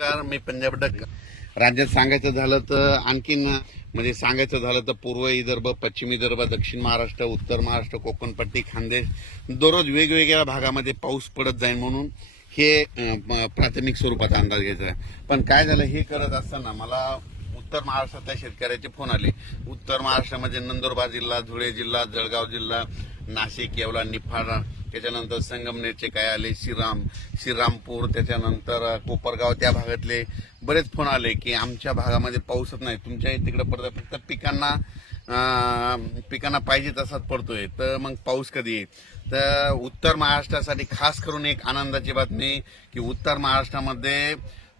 नमस्कार मी पंजाब डक राज्यात सांगायचं झालं तर आणखीन म्हणजे सांगायचं झालं तर पूर्व विदर्भ पश्चिम विदर्भ दक्षिण महाराष्ट्र उत्तर महाराष्ट्र कोकणपट्टी खानदेश दररोज वेगवेगळ्या भागामध्ये पाऊस पडत जाईल म्हणून हे प्राथमिक स्वरूपाचा अंदाज घ्यायचा आहे. पण काय झालं हे करत असताना मला उत्तर महाराष्ट्रातल्या शेतकऱ्याचे फोन आले. उत्तर महाराष्ट्रामध्ये म्हणजे नंदुरबार जिल्हा धुळे जिल्हा जळगाव जिल्हा नाशिक येवला निफाडा त्याच्यानंतर संगमनेरचे काय आले? श्रीराम श्रीरामपूर त्याच्यानंतर कोपरगाव त्या भागातले बरेच फोन आले की आमच्या भागामध्ये पाऊसच नाही. तुमच्या तिकडे पडतं फक्त पिकांना पिकांना पाहिजे तसाच पडतोय. तर मग पाऊस कधी येईल? तर उत्तर महाराष्ट्रासाठी खास करून एक आनंदाची बातमी की उत्तर महाराष्ट्रामध्ये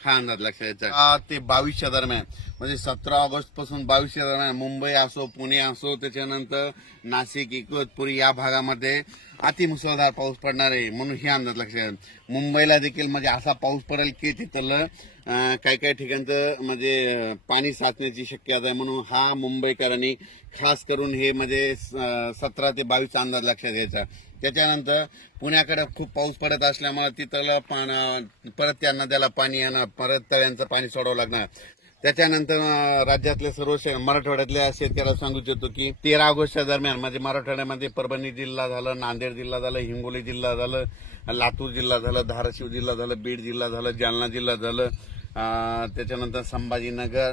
हा अंदाज लक्षात घ्यायचा ते बावीसच्या दरम्यान. म्हणजे सतरा ऑगस्टपासून बावीसच्या दरम्यान मुंबई असो पुणे असो त्याच्यानंतर नाशिक इगतपुरी या भागामध्ये अतिमुसळधार पाऊस पडणार आहे म्हणून हे अंदाज लक्षात मुंबईला देखील म्हणजे असा पाऊस पडेल की तिथलं काही काही ठिकाणचं म्हणजे पाणी साचण्याची शक्यता आहे म्हणून हा मुंबईकरांनी खास करून हे म्हणजे सतरा ते बावीसचा अंदाज लक्षात घ्यायचा. त्याच्यानंतर पुण्याकडे खूप पाऊस पडत असल्यामुळे तिथलं परत त्या नद्याला पाणी येणार परत तळ्यांचं पाणी सोडावं लागणार. त्याच्यानंतर राज्यातल्या राज्यातले सर्व शे- मराठवाड्यातल्या शेतकऱ्याला सांगू इच्छितो की तेरा ऑगस्टच्या दरम्यान म्हणजे मराठवाड्यामध्ये परभणी जिल्हा झालं नांदेड जिल्हा झालं हिंगोली जिल्हा झालं लातूर जिल्हा झालं धाराशिव जिल्हा झालं बीड जिल्हा झालं जालना जिल्हा झालं त्याच्यानंतर संभाजीनगर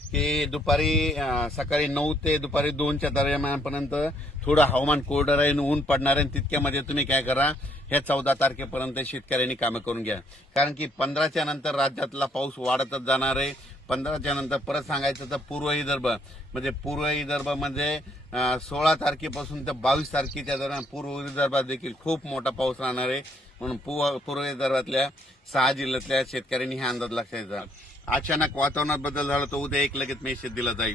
की दुपारी सकाळी नऊ ते दुपारी दोनच्या दरम्यानपर्यंत थोडं हवामान कोरडं राहील ऊन पडणार आहे आणि तितक्यामध्ये तुम्ही काय करा ह्या चौदा तारखेपर्यंत शेतकऱ्यांनी कामं करून घ्या. कारण की पंधराच्या नंतर राज्यातला पाऊस वाढतच जाणार आहे. पंधराच्या नंतर परत सांगायचं तर पूर्व विदर्भ. म्हणजे पूर्व विदर्भ म्हणजे सोळा तारखेपासून तर बावीस तारखेच्या दरम्यान पूर्व विदर्भात देखील खूप मोठा पाऊस राहणार आहे. म्हणून पूर्व पूर्व विदर्भातल्या सहा जिल्ह्यातल्या शेतकऱ्यांनी हा अंदाज लक्षात अचानक वातावरणात बदल झाला तर उद्या एक लगेच मेसेज दिला जाईल.